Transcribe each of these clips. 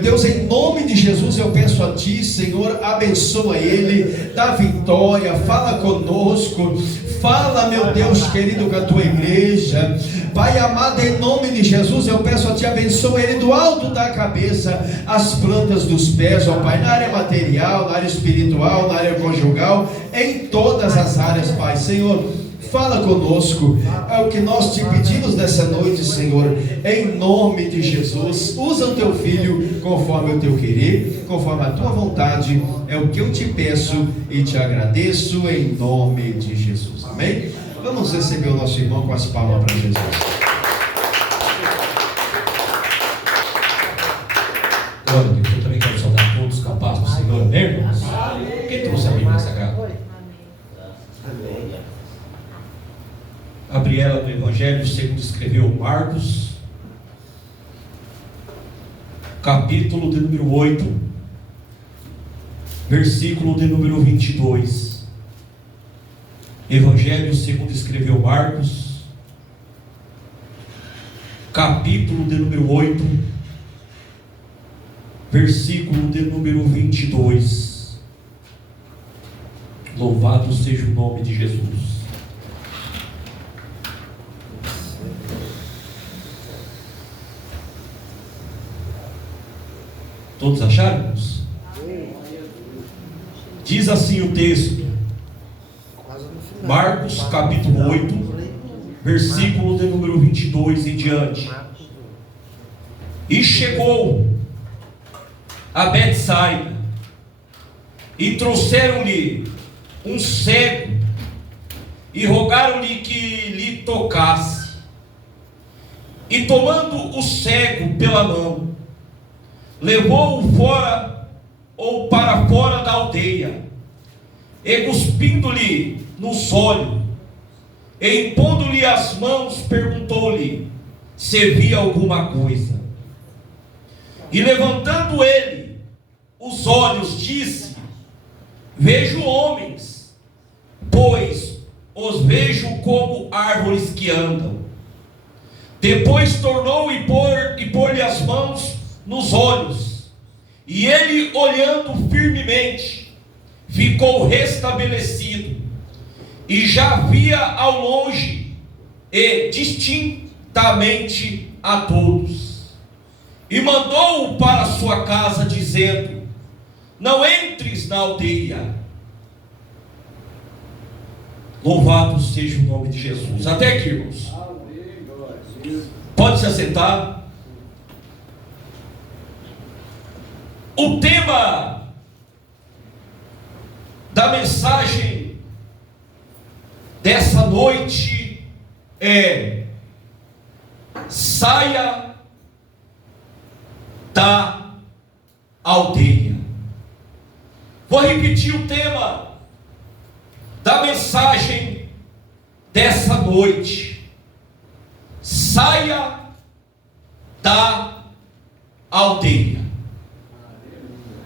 Deus, em nome de Jesus, eu peço a Ti, Senhor, abençoa ele, dá vitória, fala conosco, fala, meu Deus querido, com a Tua igreja. Pai amado, em nome de Jesus, eu peço a Ti, abençoa ele do alto da cabeça, as plantas dos pés, ó Pai, na área material, na área espiritual, na área conjugal, em todas as áreas, Pai. Senhor, fala conosco, é o que nós te pedimos nessa noite, Senhor, em nome de Jesus. Usa o teu filho conforme o teu querer, conforme a tua vontade, é o que eu te peço e te agradeço em nome de Jesus, amém? Vamos receber o nosso irmão com as palmas para Jesus. Glória a Deus, eu também quero saudar todos com a paz do Senhor, amém, irmãos? Quem trouxe a Bíblia Sagrada? Gabriela, do Evangelho segundo escreveu Marcos, capítulo de número 8, versículo de número 22. Evangelho segundo escreveu Marcos, capítulo de número 8, versículo de número 22. Louvado seja o nome de Jesus. Todos acharam? Diz assim o texto, Marcos capítulo 8, versículo de número 22 em diante. E chegou a Betsaida, e trouxeram-lhe um cego, e rogaram-lhe que lhe tocasse. E tomando o cego pela mão, levou-o fora, ou para fora da aldeia, e cuspindo-lhe nos olhos, e impondo-lhe as mãos, perguntou-lhe se via alguma coisa. E levantando ele os olhos, disse: vejo homens, pois os vejo como árvores que andam. Depois tornou e pôr-lhe as mãos nos olhos, e ele, olhando firmemente, ficou restabelecido, e já via ao longe e distintamente a todos. E mandou-o para sua casa, dizendo: não entres na aldeia. Louvado seja o nome de Jesus. Até aqui, irmãos. Pode se assentar. O tema da mensagem dessa noite é: saia da aldeia. Vou repetir o tema da mensagem dessa noite: saia da aldeia.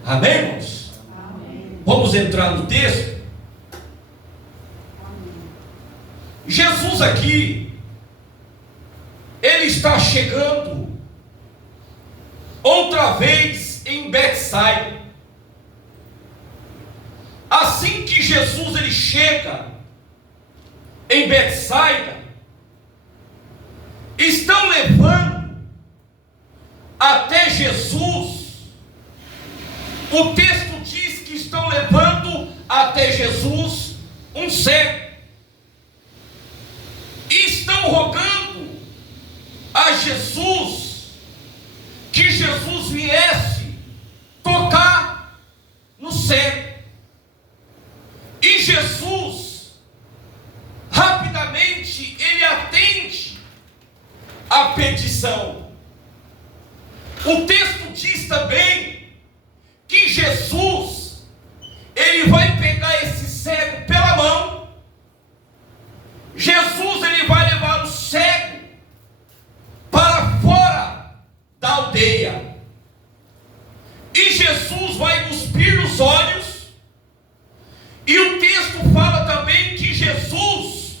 Amém, irmãos? Amém. Vamos entrar no texto. Amém. Jesus aqui, ele está chegando outra vez em Betsaida. Assim que Jesus ele chega em Betsaida, estão levando até Jesus. O texto diz que estão levando até Jesus um cego, e estão rogando a Jesus que Jesus viesse tocar no cego. E Jesus rapidamente ele atende a petição. O texto diz também que Jesus ele vai pegar esse cego pela mão. Jesus ele vai levar o cego para fora da aldeia, e Jesus vai cuspir nos olhos. E o texto fala também que Jesus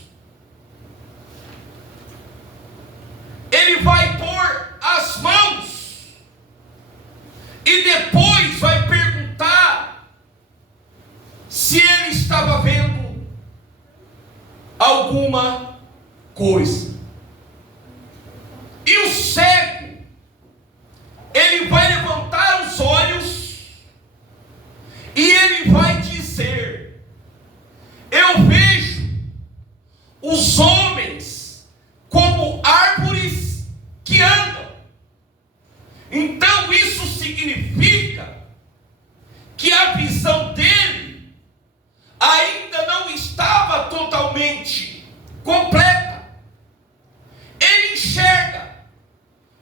ele vai pôr as mãos e depois vai perguntar se ele estava vendo alguma coisa. E o cego, ele vai levantar os olhos e ele vai dizer: eu vejo os homens como árvores que andam. Então isso significa que a visão dele ainda não estava totalmente completa. Ele enxerga,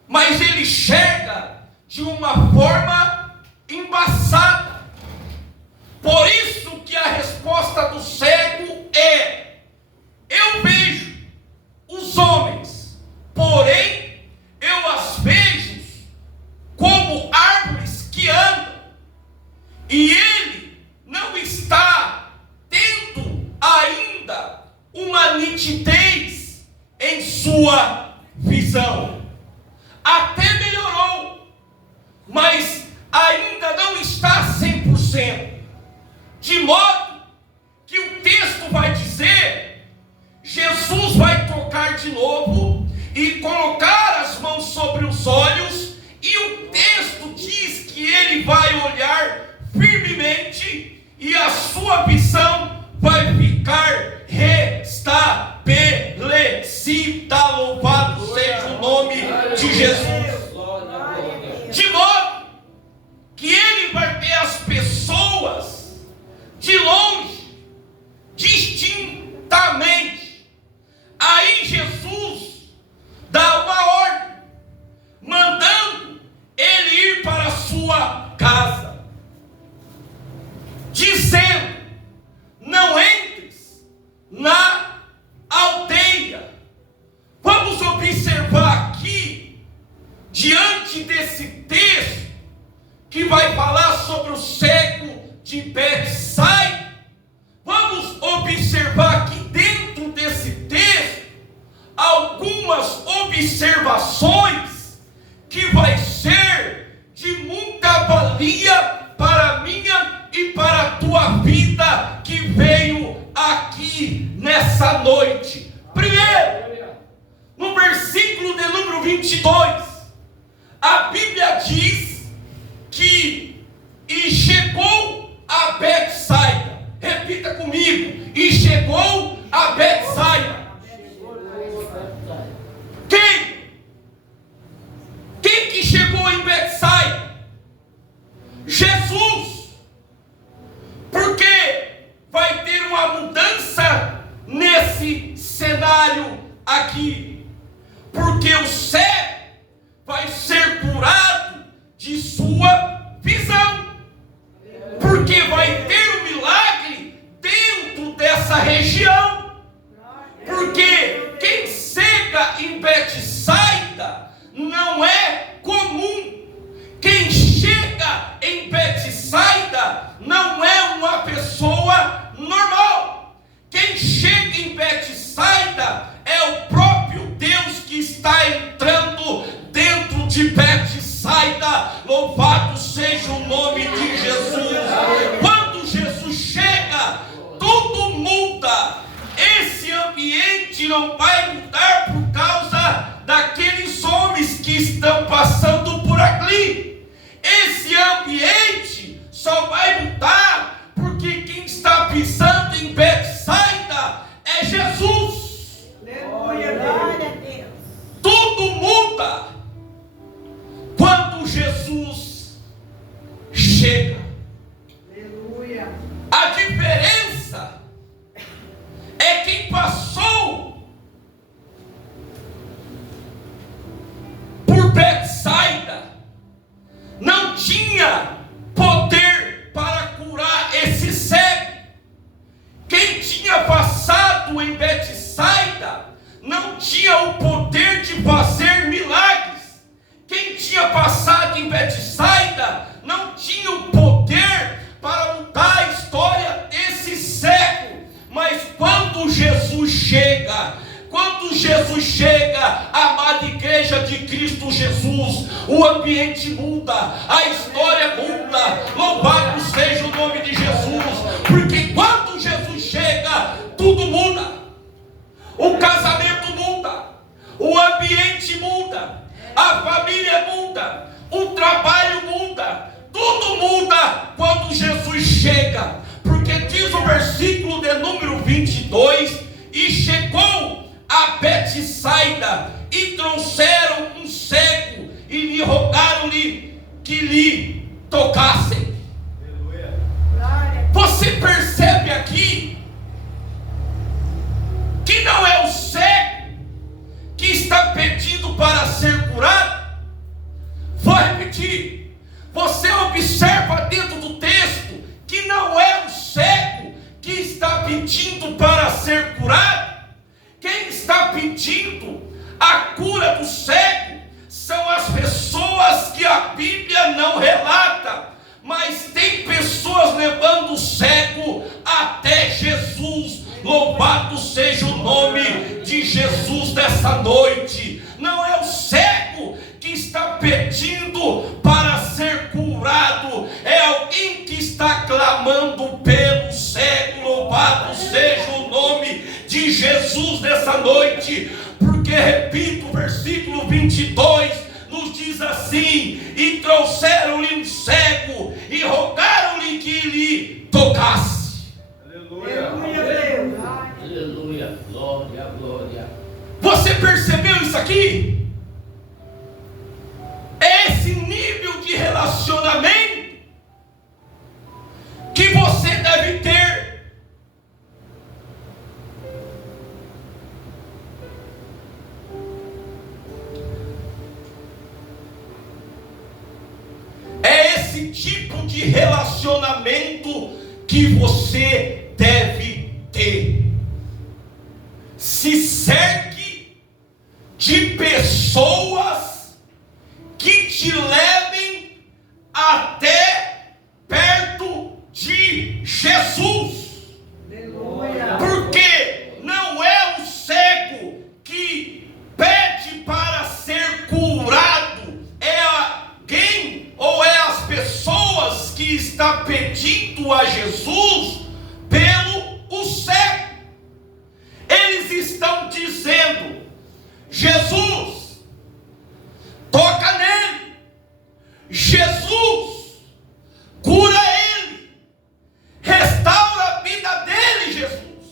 mas ele enxerga de uma forma embaçada. Por isso que a resposta do cego é: eu vejo os homens, porém eu as vejo como árvores que andam. E ele não está tendo ainda uma nitidez em sua visão. Até melhorou, mas ainda não está 100%. De modo que o texto vai dizer, Jesus vai tocar de novo e colocar as mãos sobre os olhos, e o texto diz que ele vai olhar firmemente e a sua visão vai ficar restabelecida. Louvado seja o nome de Jesus. De modo que ele vai ver as pessoas de longe, distintamente. Aí Jesus dá uma ordem, mandando ele ir para a sua casa, dizendo: não entres na aldeia. Vamos observar aqui, diante desse texto, que vai falar sobre o cego de Betsaida. Vamos observar aqui dentro desse texto algumas observações que vai ser de muita valia para a minha e para a tua vida que veio aqui nessa noite. Primeiro, no versículo de número 22, a Bíblia diz que e chegou a Betsaida. Repita comigo: e chegou a Betsaida. Quem que chegou em Betsaida? Jesus. Porque vai ter uma mudança nesse cenário aqui. Porque o cego vai ser curado de sua visão. Porque vai ter um milagre dentro dessa região. Porque quem chega em Betsaida não é comum. Quem chega em Betsaida não é uma pessoa normal. Quem chega em Betsaida é o próprio Deus que está entrando dentro de Betsaida. Louvado seja o nome de Jesus. Quando Jesus chega, tudo muda. Esse ambiente não vai mudar por causa daqueles homens que estão passando por aqui. Esse ambiente só vai mudar porque quem está pisando em Betsaida é Jesus. Aleluia, glória a Deus. Tudo muda quando Jesus chega. Aleluia. A diferença é quem passou por Betsaida não tinha poder para curar esse cego. Quem tinha passado em Betsaida não tinha o poder de fazer milagres. Quem tinha passado em Betsaida não tinha o poder para mudar a história desse cego. Mas quando Jesus chega, amada igreja de Cristo Jesus, o ambiente muda, a história tocassem. Você percebe aqui que não é o cego que está pedindo para ser curado? Vou repetir. Você observa dentro do texto que não é o cego que está pedindo para ser curado. Quem está pedindo a cura do cego são as pessoas que a Bíblia não relata, mas tem pessoas levando o cego até Jesus. Louvado seja o nome de Jesus dessa noite. Não é o cego que está pedindo para ser curado, é alguém que está clamando pelo cego. Louvado seja o nome de Jesus nessa noite, porque, repito, o versículo 22 nos diz assim: e trouxeram-lhe um cego e rogaram-lhe que lhe tocasse. Aleluia, Deus. Aleluia, glória, glória. Você percebeu isso aqui? É esse nível de relacionamento que você deve ter. É esse tipo de relacionamento que você deve ter. Se cerque de pessoas que te levem até perto de Jesus. Aleluia. Porque não é o cego que pede para ser curado, é alguém ou é as pessoas que está pedindo a Jesus pelo o cego. Eles estão dizendo: Jesus, toca nele. Jesus, cura ele. Restaura a vida dele, Jesus.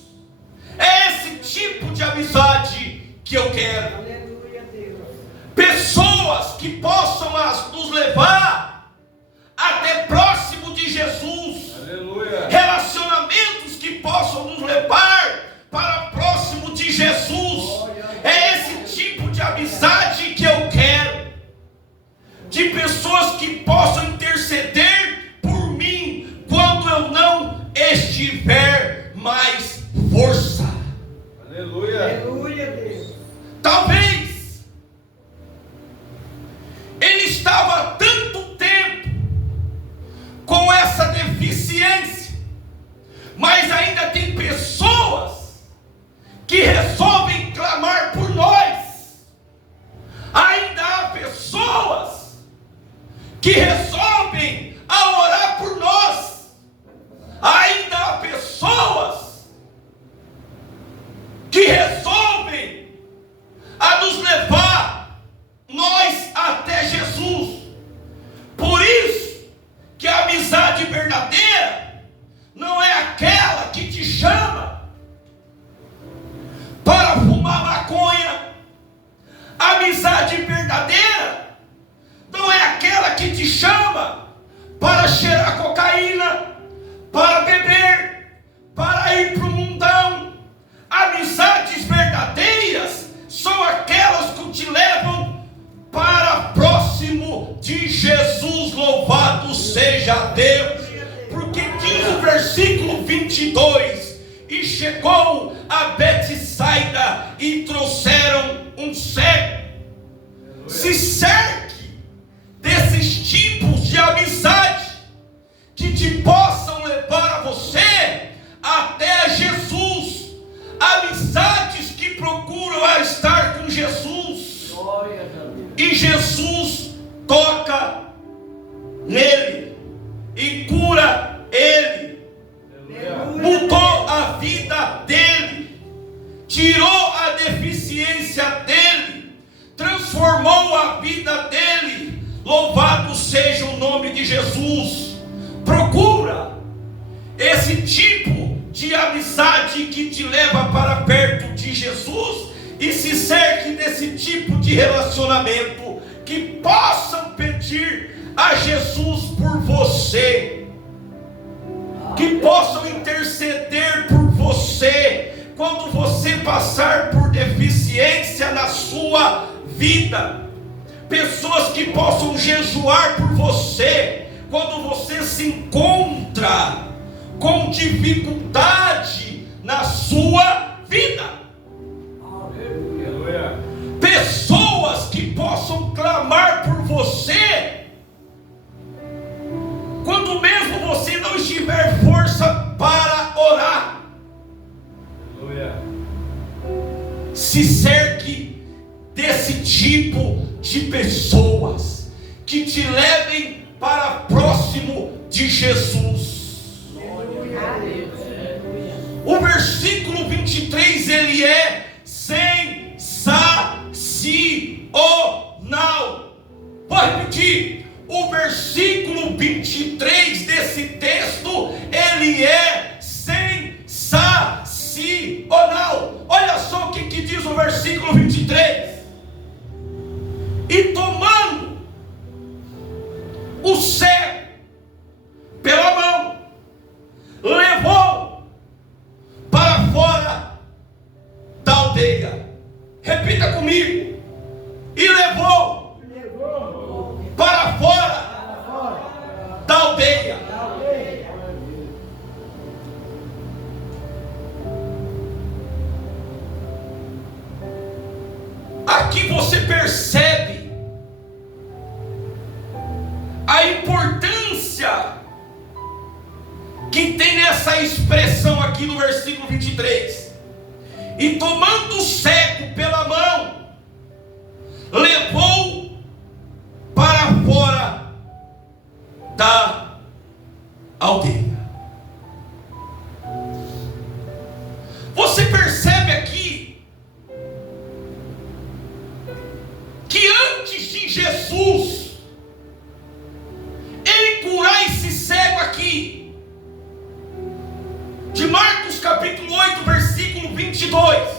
É esse tipo de amizade que eu quero. Aleluia, Deus. Pessoas que possam nos levar até próximo de Jesus. Aleluia. Relacionamentos que possam nos levar para próximo de Jesus. É esse tipo de amizade que eu quero. De pessoas que possam interceder por mim quando eu não estiver mais força. Aleluia. Aleluia, Deus. Talvez ele estava há tanto tempo com essa deficiência, mas ainda tem pessoas que resolvem clamar por nós. Ainda há pessoas que resolvem a orar por nós. Ainda há pessoas que resolvem a nos levar nós até Jesus. Por isso que a amizade verdadeira não é aquela que te chama para fumar maconha. A amizade verdadeira não é aquela que te chama para cheirar cocaína, para beber, para ir para o mundão. Amizades verdadeiras são aquelas que te levam para próximo de Jesus. Louvado seja Deus. Porque diz o versículo 22: e chegou a Betsaida e trouxeram um cego. Se cerque desses tipos de amizade que te possam levar a você até Jesus. Amizades que procuram estar com Jesus. E Jesus toca nele e cura ele. Mudou a vida dele, tirou a deficiência dele, transformou a vida dele. Louvado seja o nome de Jesus. Procura esse tipo de amizade que te leva para perto de Jesus e se cerque desse tipo de relacionamento que possam pedir a Jesus por você. vida, pessoas que possam jejuar por você, quando você se encontra com dificuldade na sua vida. Aleluia. Pessoas que possam clamar por você, quando mesmo você não estiver força para orar. Aleluia. Se cerque desse tipo de pessoas que te levem para próximo de Jesus. O versículo 23, ele é sensacional. Vou repetir. O versículo 23 desse texto, ele é sensacional. Olha só o que diz o versículo 23. E tomando o cego pela mão, levou para fora da aldeia. Repita comigo. E levou para fora da aldeia. Aqui você percebe a importância que tem nessa expressão aqui no versículo 23. E tomando o cego pela mão, levou para fora da aldeia. Você percebe aqui que antes de Jesus ele curar esse cego aqui, de Marcos capítulo 8 versículo 22,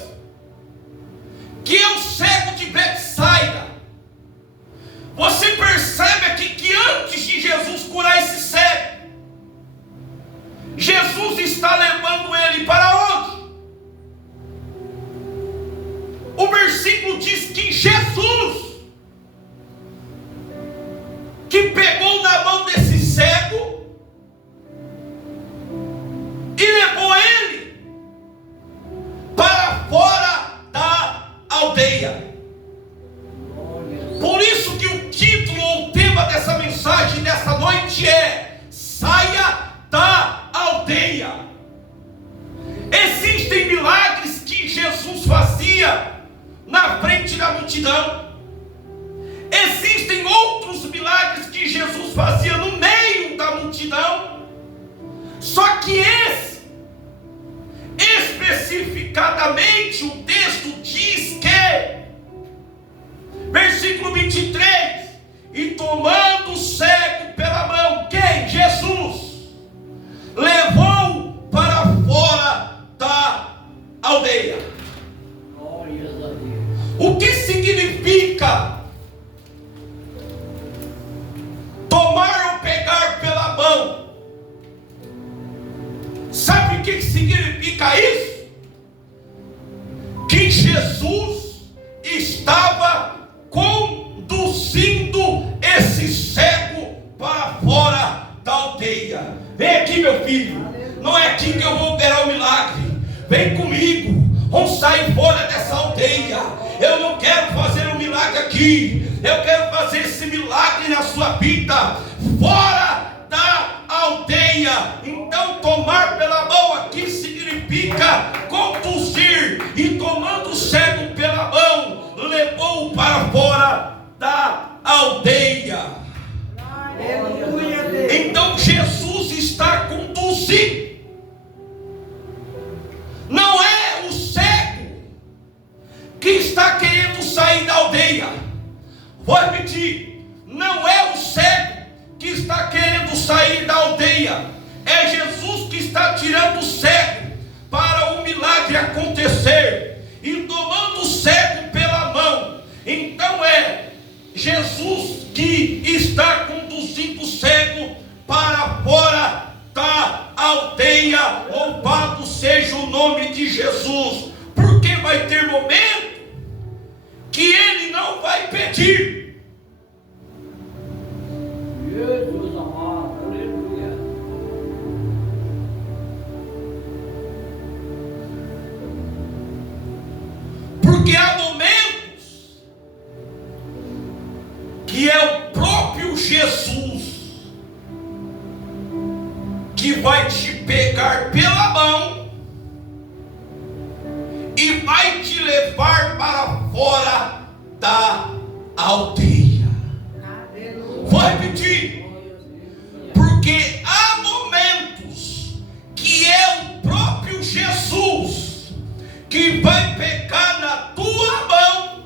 que é o cego de Betsaida, você percebe aqui que antes de Jesus curar esse cego, Jesus está levando ele para onde? O versículo diz que Jesus, que pegou na mão desse cego e levou ele para fora da aldeia. Por isso que o título ou o tema dessa mensagem dessa noite é: saia da aldeia. Existem milagres que Jesus fazia na frente da multidão. Existem outros milagres que Jesus fazia no meio da multidão. Só que esse, especificadamente, o texto diz que, versículo 23, e tomando o cego pela mão, quem? Jesus, levou para fora da aldeia. O que significa tomar ou pegar pela mão? Sabe o que significa isso? Que Jesus estava conduzindo esse cego para fora da aldeia. Vem aqui, meu filho. Não é aqui que eu vou operar o milagre. Vem comigo. Vamos sair fora dessa aldeia. Eu não quero fazer um milagre aqui. Eu quero fazer esse milagre na sua vida, fora da aldeia. Então, tomar pela mão aqui significa conduzir. E tomando o cego pela mão, levou para fora da aldeia. Então, Jesus está conduzindo. Não é o cego que está querendo sair da aldeia. Vou repetir. Não é o cego que está querendo sair da aldeia. É Jesus que está tirando o cego para o milagre acontecer. E tomando o cego pela mão. Então é Jesus que está conduzindo o cego para fora da aldeia. Louvado seja o nome de Jesus. Porque vai ter momento que ele não vai pedir. Jesus amado, aleluia. Porque há momentos que é o próprio Jesus que vai te pegar pela mão e vai te levar para fora da aldeia. Vou repetir. Porque há momentos que é o próprio Jesus que vai pegar na tua mão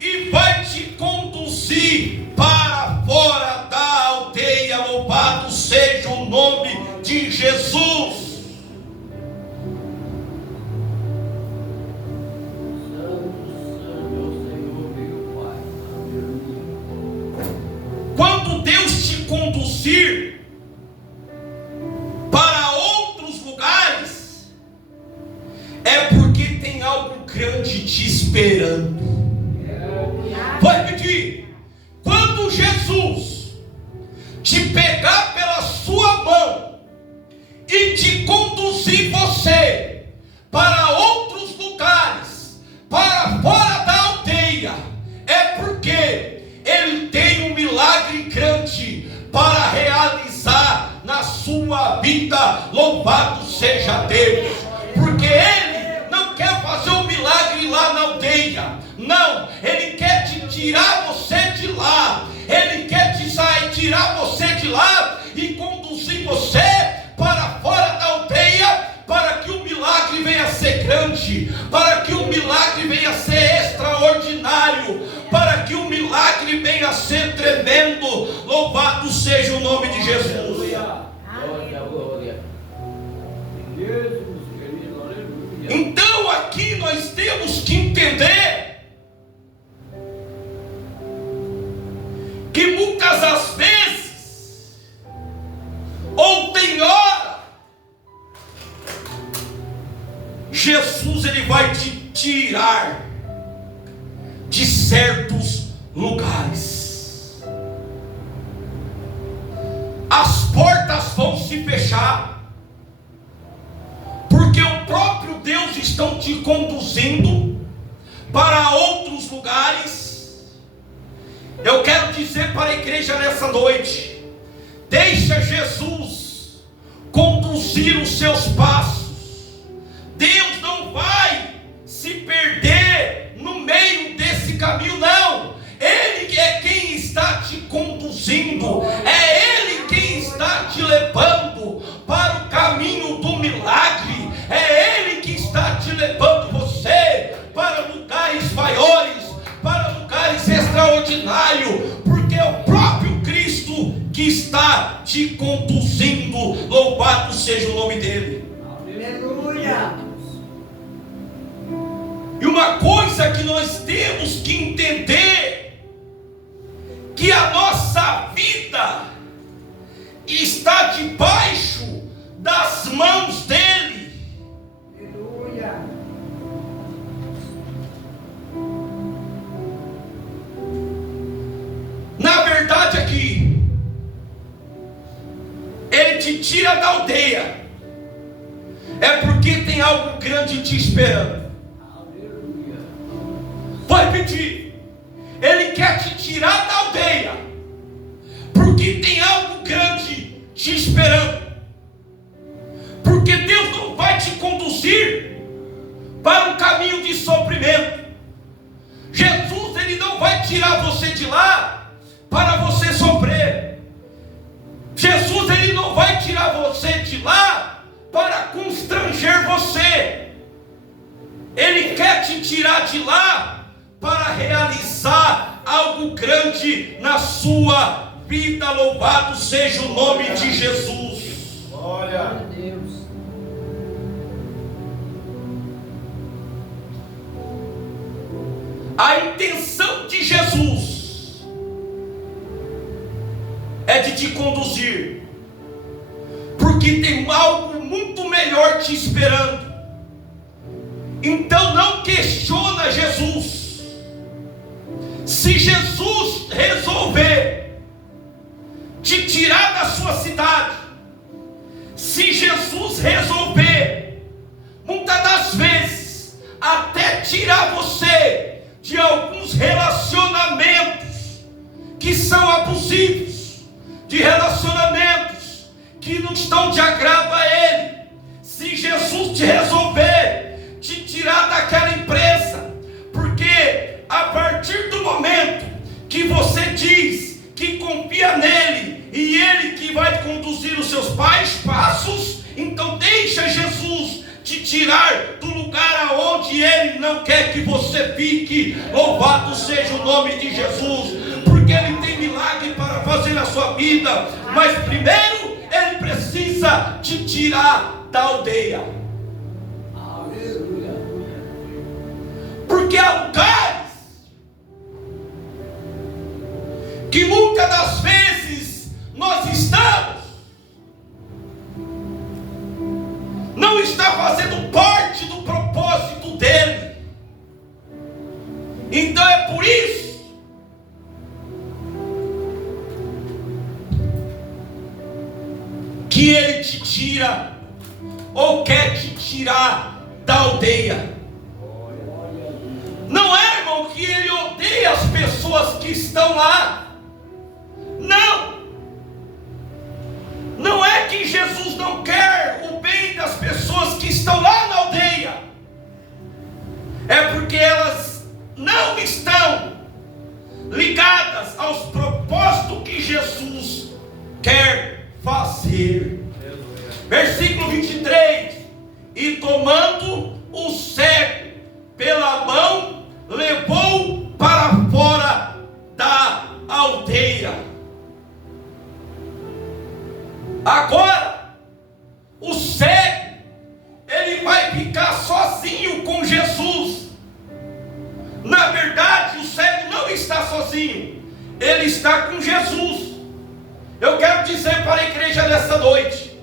e vai te conduzir para fora da aldeia. Louvado seja o nome de Jesus. Quando Deus te conduzir para outros lugares, é porque tem algo grande te esperando. Vou repetir. Quando Jesus te pegar pela sua mão e te conduzir você para outros lugares, para fora da aldeia, é porque Ele tem um milagre grande para realizar na sua vida. Louvado seja Deus. Porque Ele não quer fazer um milagre lá na aldeia. Não, Ele quer te tirar você de lá. Ele quer tirar você de lá e conduzir você para fora da aldeia, para que o milagre venha a ser grande, para que o milagre venha a ser extraordinário, para que o milagre venha a ser tremendo. Louvado seja o nome de Jesus. Glória, glória. Jesus, querido, aleluia. Então aqui nós temos que entender que muitas das vezes, ou tem hora, Jesus ele vai te tirar de certos lugares. As portas vão se fechar, porque o próprio Deus está te conduzindo para outros lugares. Eu quero dizer para a igreja nessa noite: deixa Jesus conduzir os seus passos. Deus não vai se perder no meio desse caminho, não. Ele é quem está te conduzindo, é Ele quem está te levando para o caminho do milagre, é Ele que está te levando você para lugares maiores, para lugares extraordinários, porque é o próprio Cristo que está te conduzindo. Louvado seja o nome dele. Aleluia. E uma coisa que nós temos que entender, que a nossa vida está debaixo das mãos dele. Aleluia. Na verdade aqui, ele te tira da aldeia, é porque tem algo grande te esperando. Aleluia. Vou repetir. Ele quer te tirar da aldeia, porque tem algo grande te esperando. Porque Deus não vai te conduzir para um caminho de sofrimento. Jesus ele não vai tirar você de lá para você sofrer. Jesus ele não vai tirar você de lá para constranger você. Ele quer te tirar de lá para realizar algo grande na sua vida. Louvado seja o nome de Jesus. Glória a Deus. A intenção de Jesus é de te conduzir, porque tem algo muito melhor te esperando. Então não questiona Jesus, Se Jesus resolver te tirar da sua cidade, se Jesus resolver, muitas das vezes, até tirar você de alguns relacionamentos que são abusivos, de relacionamentos que não estão de agrado a Ele, se Jesus te resolver te tirar daquela empresa, porque a partir do momento que você diz que confia nele e ele que vai conduzir os seus passos, então deixa Jesus te tirar do lugar aonde ele não quer que você fique. Louvado seja o nome de Jesus, porque ele tem milagre para fazer na sua vida, mas primeiro ele precisa te tirar da aldeia. Aleluia. Porque há lugares que muitas das vezes nós estamos, não está fazendo parte do propósito dele. Então é por isso que ele te tira, ou quer te tirar da aldeia. Não é, irmão, que ele odeia as pessoas que estão lá. Não. Não é que Jesus não quer o bem das pessoas que estão lá na aldeia. É porque elas não estão ligadas aos propósitos que Jesus quer fazer. Versículo 23. E tomando o cego pela mão, levou para fora da aldeia. Agora, o cego, ele vai ficar sozinho com Jesus. Na verdade, o cego não está sozinho, ele está com Jesus. Eu quero dizer para a igreja nessa noite: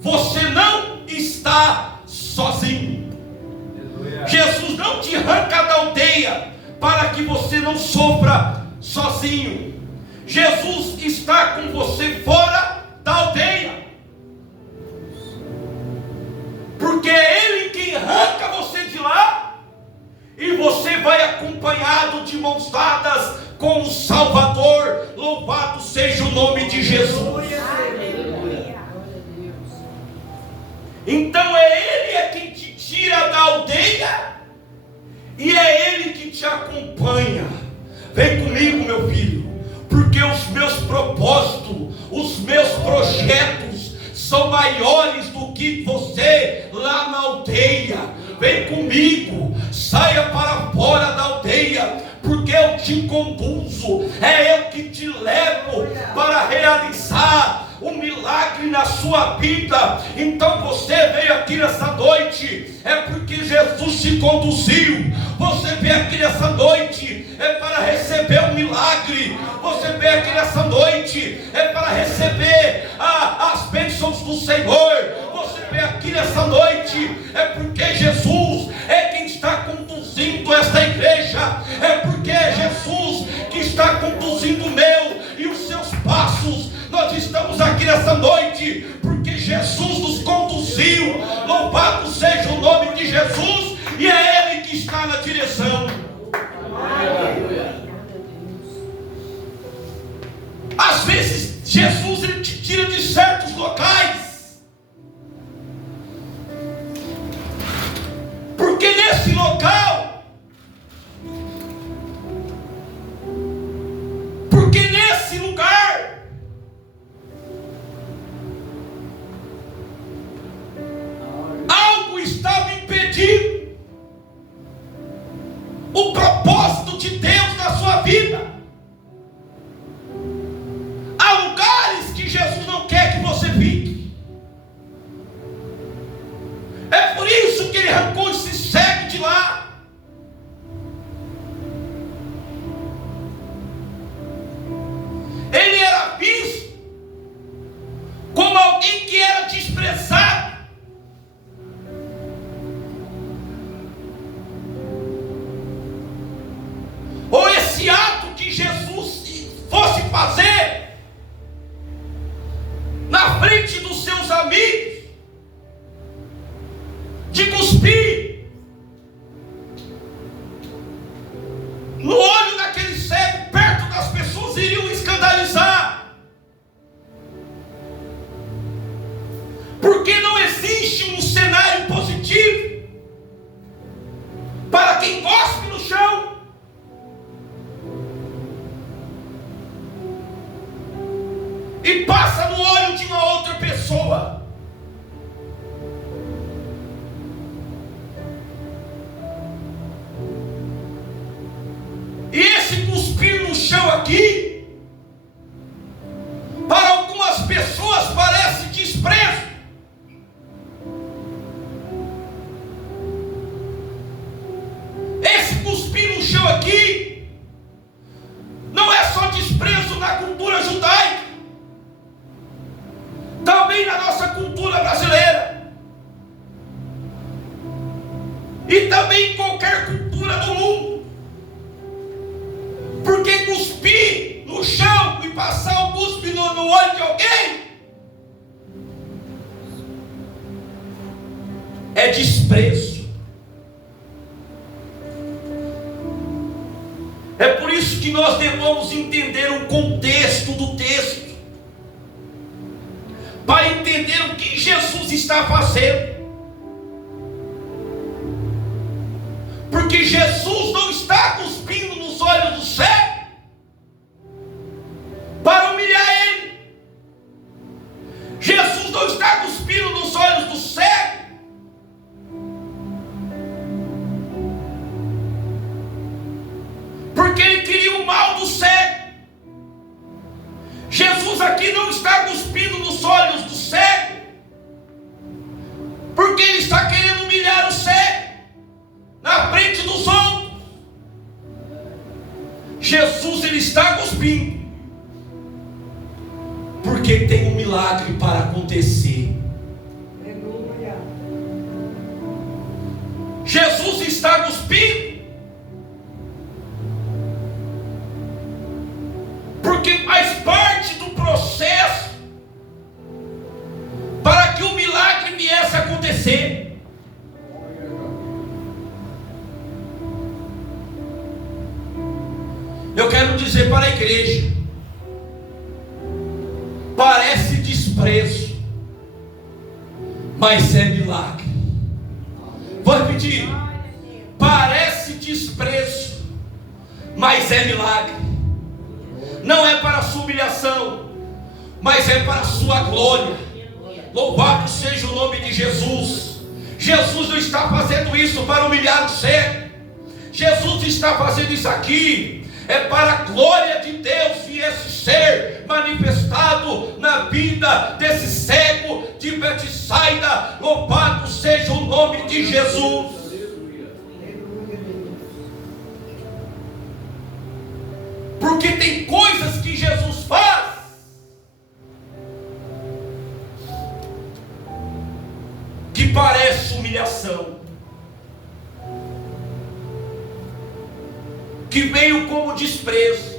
você não está sozinho. Jesus não te arranca da aldeia para que você não sofra sozinho. Jesus está com você fora da aldeia, porque é Ele que arranca você de lá, e você vai acompanhado de mãos dadas com o Salvador. Louvado seja o nome de Jesus. Então é Ele que te tira da aldeia, e é Ele que te acompanha. Vem comigo, meu filho, porque os meus propósitos, os meus projetos são maiores do que você lá na aldeia. Vem comigo, saia para fora da aldeia, porque eu te conduzo, é eu que te levo para realizar um milagre na sua vida. Então você veio aqui nessa noite, é porque Jesus te conduziu. Você veio aqui nessa noite, é para receber um milagre. Você veio aqui nessa noite, é para receber as bênçãos do Senhor. Você veio aqui nessa noite, é porque Jesus é quem está conduzindo esta igreja. É porque é Jesus que está conduzindo o meu e os seus passos. Nós estamos aqui nessa noite porque Jesus nos conduziu. Louvado seja o nome de Jesus, e é Ele que está na direção. Às vezes Jesus ele te tira de certos locais, porque nesse local, porque nesse lugar algo estava impedindo o propósito de Deus na sua vida. Há lugares que Jesus não quer que você fique. É por isso que Ele arrancou esse cego de lá. Ele era visto como alguém que era desprezado. Ou esse ato frente dos seus amigos, de cuspir no olho daquele cego, perto das pessoas, iriam escandalizar. Porque não existe um cenário positivo para quem cospe no chão. E passa no olho de uma outra pessoa. E esse cuspir no chão aqui, para algumas pessoas parece desprezo. Esse cuspir no chão aqui não é só desprezo na cultura judaica, também na nossa cultura brasileira, e também em qualquer cultura do mundo. Porque cuspir no chão e passar o cuspe no olho de alguém é desprezo. É por isso que nós devemos entender o contexto do texto, para entender o que Jesus está fazendo. Porque Jesus não está cuspindo nos olhos do cego para humilhar ele. Jesus não está cuspindo nos olhos do cego porque ele queria o mal do cego. Jesus aqui não está cuspindo nos olhos do cego porque ele está querendo humilhar o cego na frente dos outros. Jesus, ele está cuspindo porque tem um milagre para acontecer. Aleluia. Jesus está cuspindo porque faz parte do processo para que o milagre viesse a acontecer. Eu quero dizer para a igreja, parece desprezo, mas é milagre. Vou repetir, parece desprezo, mas é milagre. Não é para a sua humilhação, mas é para a sua glória. Louvado seja o nome de Jesus. Jesus não está fazendo isso para humilhar o cego. Jesus está fazendo isso aqui é para a glória de Deus viesse ser manifestado na vida desse cego de Betsaida. Louvado seja o nome de Jesus. Porque tem coisas que Jesus faz que parece humilhação, que veio como desprezo.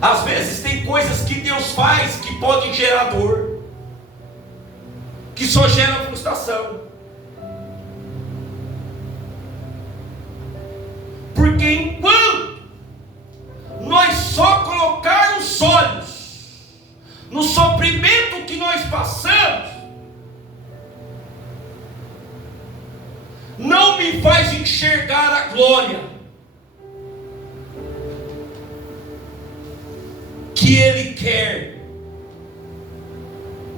Às vezes tem coisas que Deus faz que podem gerar dor, que só gera frustração. Porque enquanto nós só colocar os olhos no sofrimento que nós passamos, não me faz enxergar a glória que Ele quer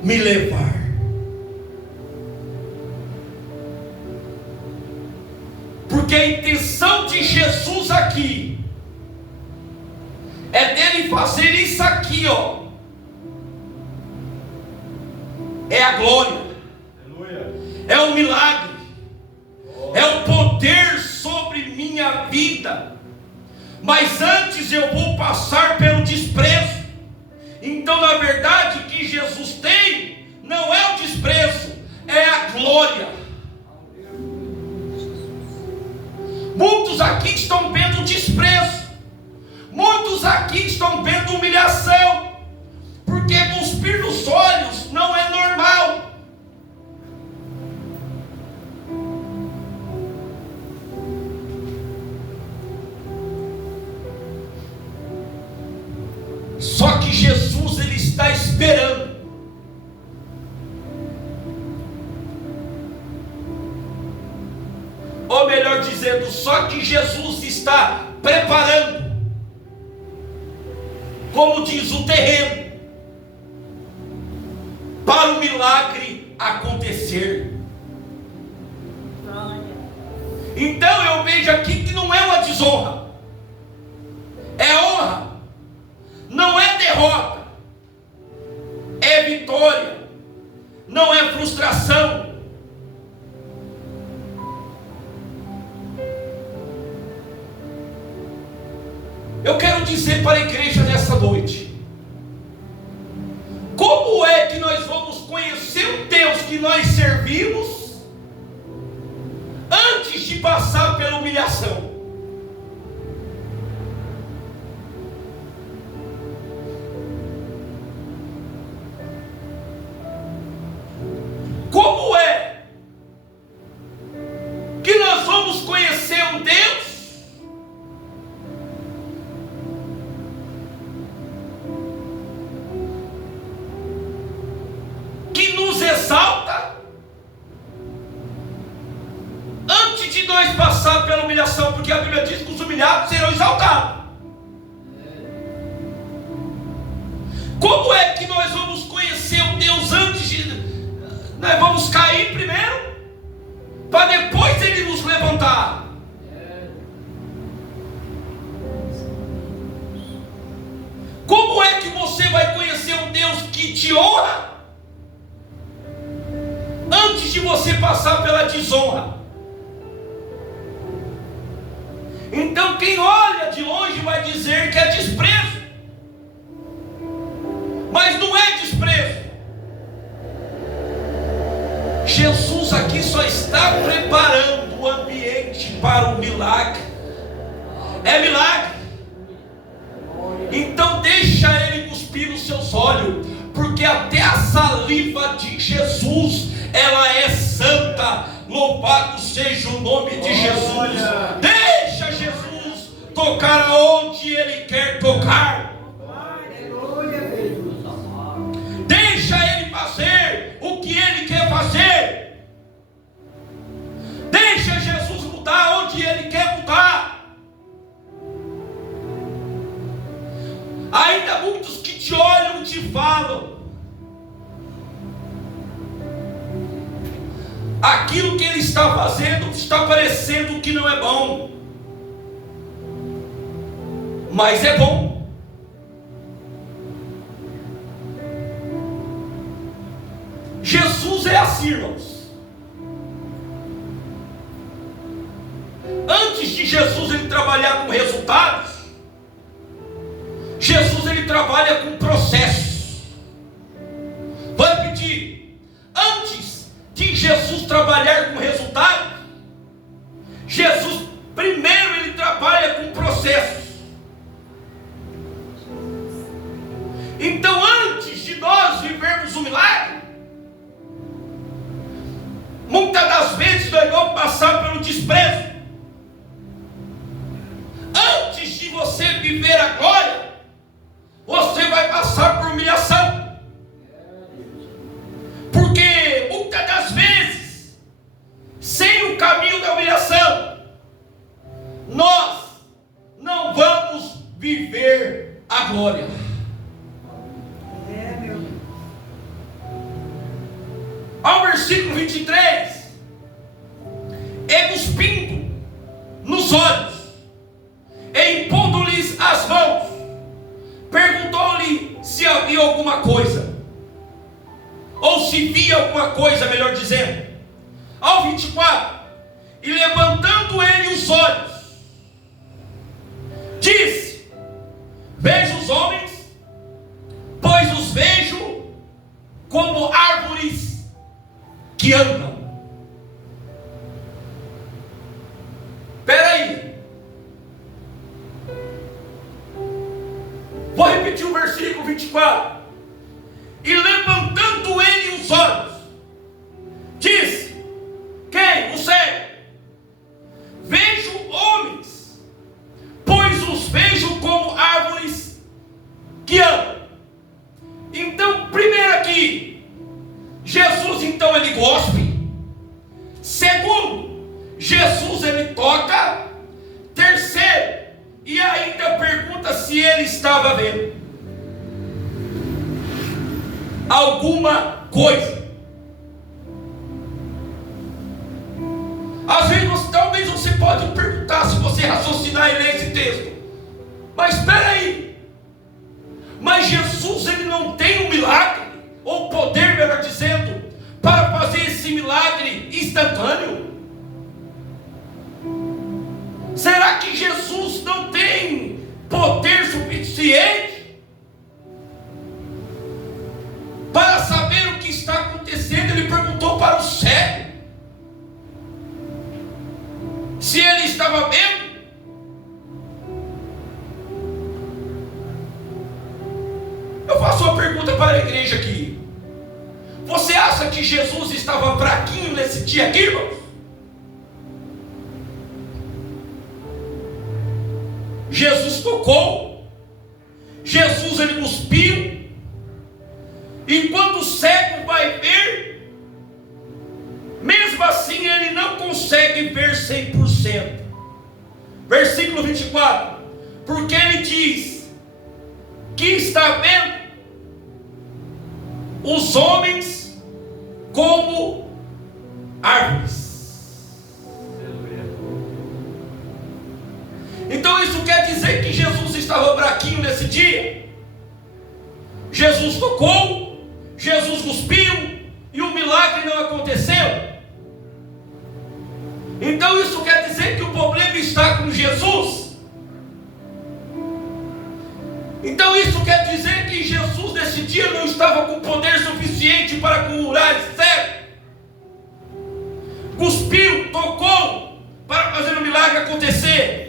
me levar. Porque a intenção de Jesus aqui é dele fazer isso aqui, ó. É a glória, é o milagre, é o poder sobre minha vida. Mas antes eu vou passar pelo desprezo. Então, na verdade, o que Jesus tem não é o desprezo, é a glória. Muitos aqui estão vendo desprezo. Muitos aqui estão vendo humilhação. Porque cuspir nos olhos não é normal. Só que Jesus, ele está esperando. Ou melhor dizendo, só que Jesus está preparando, como diz o terreno, para o milagre acontecer. Então eu vejo aqui que não é uma desonra, é honra, não é derrota, é vitória, não é frustração. Eu quero dizer para a igreja nessa noite: como é que nós vamos conhecer o Deus que nós servimos antes de passar pela humilhação? Como é que nós vamos conhecer um Deus que nos exalta antes de nós passar pela humilhação? Porque a Bíblia diz que os humilhados serão exaltados. Como é que nós vamos conhecer um Deus antes de... Nós vamos cair primeiro, para depois Ele nos levantar. Como é que você vai conhecer um Deus que te honra antes de você passar pela desonra? Então quem olha de longe vai dizer que é desprezo, mas não é desprezo. Jesus aqui só está preparando o ambiente para o milagre. É milagre. Então deixa Ele cuspir nos seus olhos, porque até a saliva de Jesus, ela é santa. Louvado seja o nome de Jesus. Deixa Jesus tocar aonde Ele quer tocar. Deixa Ele fazer o que Ele quer fazer. Deixa Jesus mudar onde Ele quer mudar. Ainda muitos que te olham e te falam aquilo que Ele está fazendo está parecendo que não é bom, mas é bom. Jesus é assim, irmãos. Antes de Jesus ele trabalhar com resultados, Jesus ele trabalha com processos. Vou repetir: antes de Jesus trabalhar com resultados, Jesus primeiro ele trabalha com processos. Então antes de nós vivermos o milagre, muitas das vezes nós vamos passar pelo desprezo. Antes de você viver a glória, você vai passar por humilhação. Porque muitas das vezes, sem o caminho da humilhação, nós não vamos viver a glória. Ao versículo 23, e cuspindo nos olhos, e impondo-lhes as mãos, perguntou-lhe se havia alguma coisa, ou se via alguma coisa, melhor dizendo. Ao 24, e levantando ele os olhos, disse: vejo os homens, pois os vejo como árvores que andam. Espera aí, Vou repetir o versículo 24. E levantando ele os olhos, disse: quem? O cego. Vejo homens, pois os vejo como árvores que andam. Então, primeiro aqui, Jesus então ele gospe. Segundo, Jesus ele toca. Terceiro, e ainda pergunta se ele estava vendo alguma coisa. Às vezes, talvez você pode perguntar, se você raciocinar e ler esse texto: mas espera aí, mas Jesus ele não tem um milagre, ou poder, melhor dizendo, para fazer esse milagre instantâneo? Será que Jesus não tem poder suficiente para saber o que está acontecendo? Ele perguntou para o cego se ele estava vendo. Eu faço uma pergunta para a igreja aqui: você acha que Jesus estava fraquinho nesse dia aqui, irmãos? Jesus tocou, Jesus ele cuspiu, e quando o cego vai ver, mesmo assim ele não consegue ver 100%. Versículo 24: porque ele diz que está vendo os homens como árvores. Então isso quer dizer que Jesus estava fraquinho nesse dia? Jesus tocou, Jesus cuspiu, e o milagre não aconteceu? Então isso quer dizer que o problema está com Jesus? Então isso quer dizer que Jesus nesse dia não estava com poder suficiente para curar esse cego? Cuspiu, tocou, para fazer o milagre acontecer?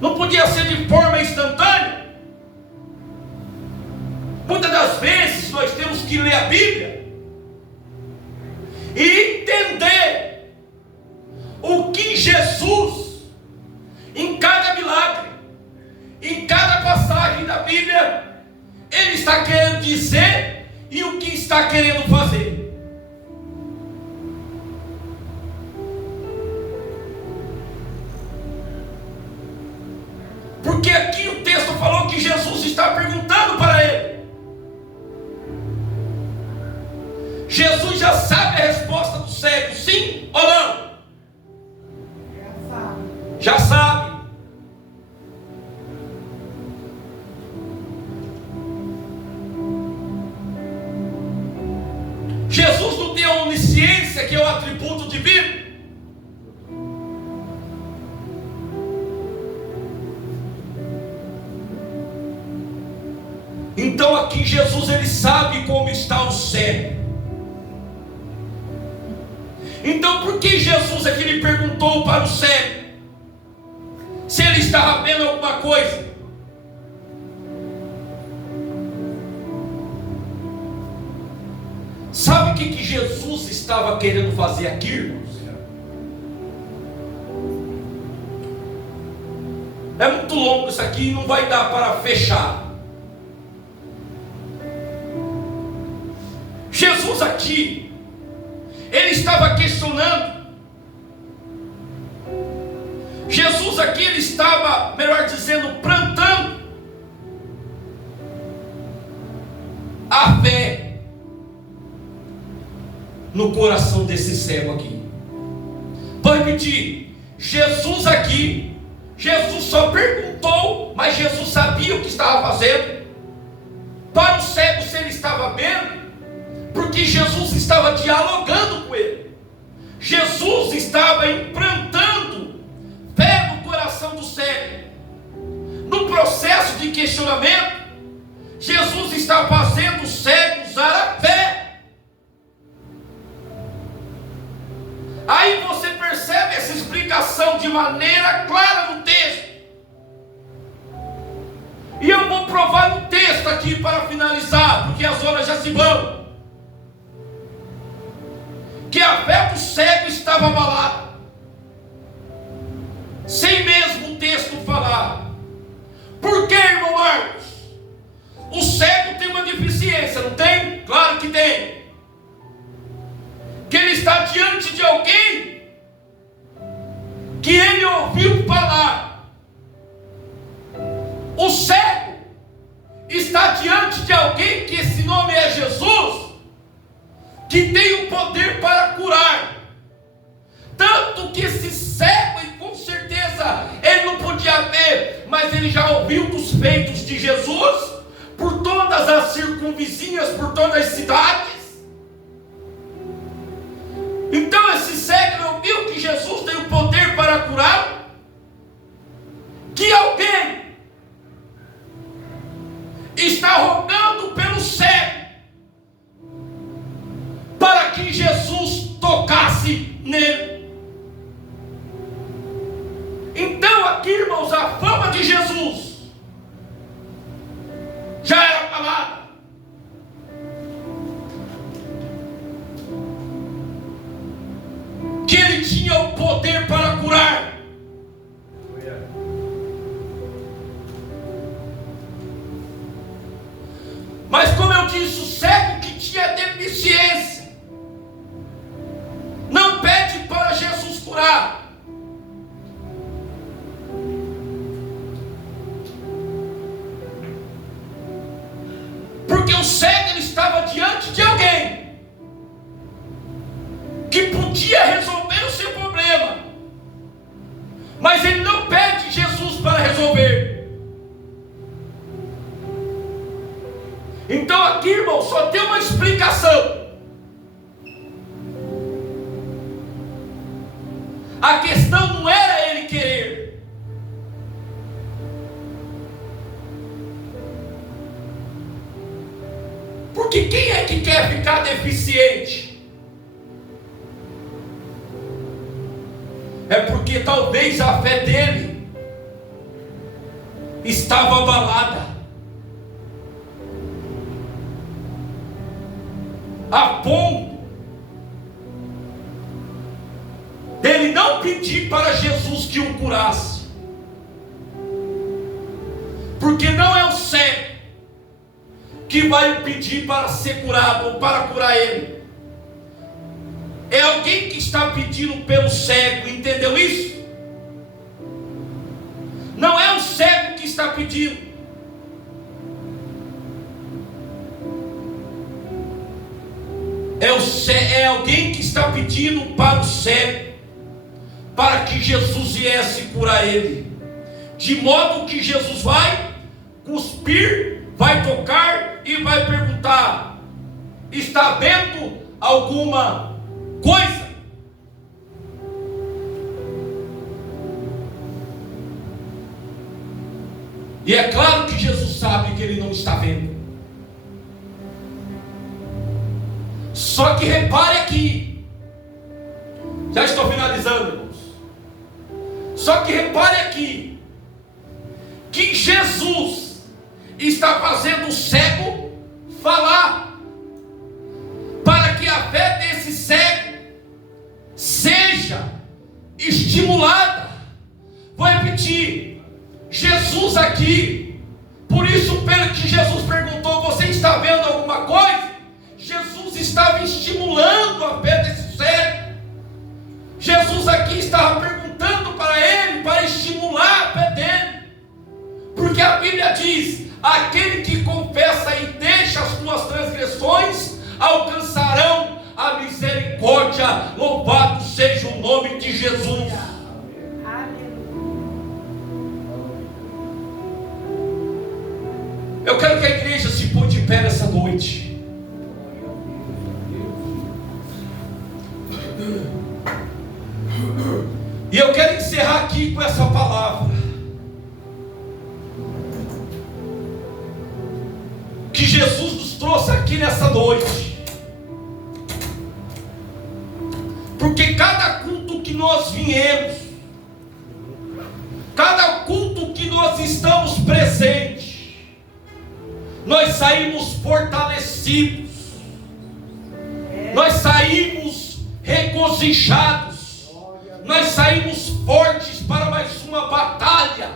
Não podia ser de forma instantânea? Muitas das vezes nós temos que ler a Bíblia e entender o que Jesus, em cada milagre, em cada passagem da Bíblia, Ele está querendo dizer e o que está querendo fazer. Porque aqui o texto falou que Jesus está perguntando para ele. Jesus já sabe a resposta do cego, sim ou não? Já sabe. Jesus não tem a onisciência, que é o atributo divino. Então aqui Jesus ele sabe como está o cego. Então por que Jesus aqui lhe perguntou para o cego se ele estava vendo alguma coisa? Sabe o que Jesus estava querendo fazer aqui, irmãos? É muito longo isso aqui e não vai dar para fechar. Jesus aqui, ele estava questionando. Jesus aqui, ele estava, melhor dizendo, plantando a fé no coração desse cego aqui. Vou repetir: Jesus aqui, Jesus só perguntou, mas Jesus sabia o que estava fazendo. Para o cego, se ele estava vendo, porque Jesus estava dialogando com ele. Jesus estava implantando fé no coração do cego. No processo de questionamento, Jesus está fazendo o cego usar a fé. Aí você percebe essa explicação de maneira clara no texto. provar no texto aqui para finalizar, porque as horas já se vão, que a fé do cego estava abalada, sem mesmo o texto falar. Por que, irmão Marcos? O cego tem uma deficiência, não tem? Claro que tem. Que ele está diante de alguém que ele ouviu falar. O cego está diante de alguém que esse nome é Jesus, que tem o poder para curar. Tanto que esse cego, e com certeza ele não podia ver, mas ele já ouviu dos feitos de Jesus, por todas as circunvizinhas, por todas as cidades. Então esse cego ouviu que Jesus tem o poder para curar, que alguém está rogando pelo cego para que Jesus tocasse nele. Então aqui, irmãos, a fama de Jesus já era falada. Que ele tinha o poder para curar. Mas como eu disse, o cego que tinha deficiência não pede para Jesus curar. Porque o cego ele estava diante de alguém que podia resolver o seu problema, mas ele não pede Jesus para resolver. Então aqui, irmão, só tem uma explicação. A questão não era ele querer. Porque quem é que quer ficar deficiente? É porque talvez a fé dele estava abalada, a ponto dele não pedir para Jesus que o curasse. Porque não é o cego que vai pedir para ser curado ou para curar ele. É alguém que está pedindo pelo cego, entendeu isso? Não é o cego que está pedindo. É alguém que está pedindo para o cego, para que Jesus viesse curar ele. De modo que Jesus vai cuspir, vai tocar e vai perguntar: está vendo alguma coisa? E é claro que Jesus sabe que ele não está vendo. Só que repare aqui, já estou finalizando, irmãos. Só que repare aqui, que Jesus está fazendo o cego falar, para que a fé desse cego seja estimulada. Vou repetir, Jesus aqui, por isso que Jesus perguntou: você está vendo alguma coisa? Jesus estava estimulando a fé desse cego. Jesus aqui estava perguntando para ele, para estimular a fé dele. Porque a Bíblia diz: aquele que confessa e deixa as suas transgressões alcançarão a misericórdia. Louvado seja o nome de Jesus. Eu quero que a igreja se põe de pé nessa noite. E eu quero encerrar aqui com essa palavra que Jesus nos trouxe aqui nessa noite. Porque cada culto que nós viemos, cada culto que nós estamos presentes, nós saímos fortalecidos, nós saímos regozijados, nós saímos fortes para mais uma batalha.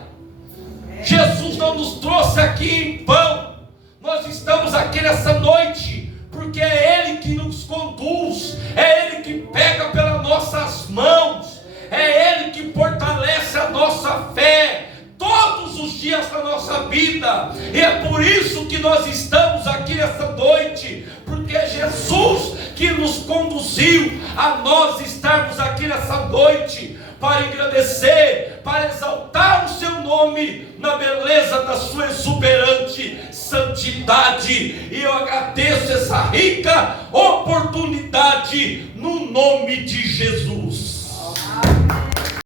Jesus não nos trouxe aqui em vão, nós estamos aqui nessa noite, porque é Ele que nos conduz, é Ele que pega pelas nossas mãos, é Ele que fortalece a nossa fé todos os dias da nossa vida. E é por isso que nós estamos aqui nessa noite, porque é Jesus que nos conduziu a nós estarmos aqui nessa noite, para agradecer, para exaltar o seu nome na beleza da sua exuberante santidade. E eu agradeço essa rica oportunidade no nome de Jesus. Amém.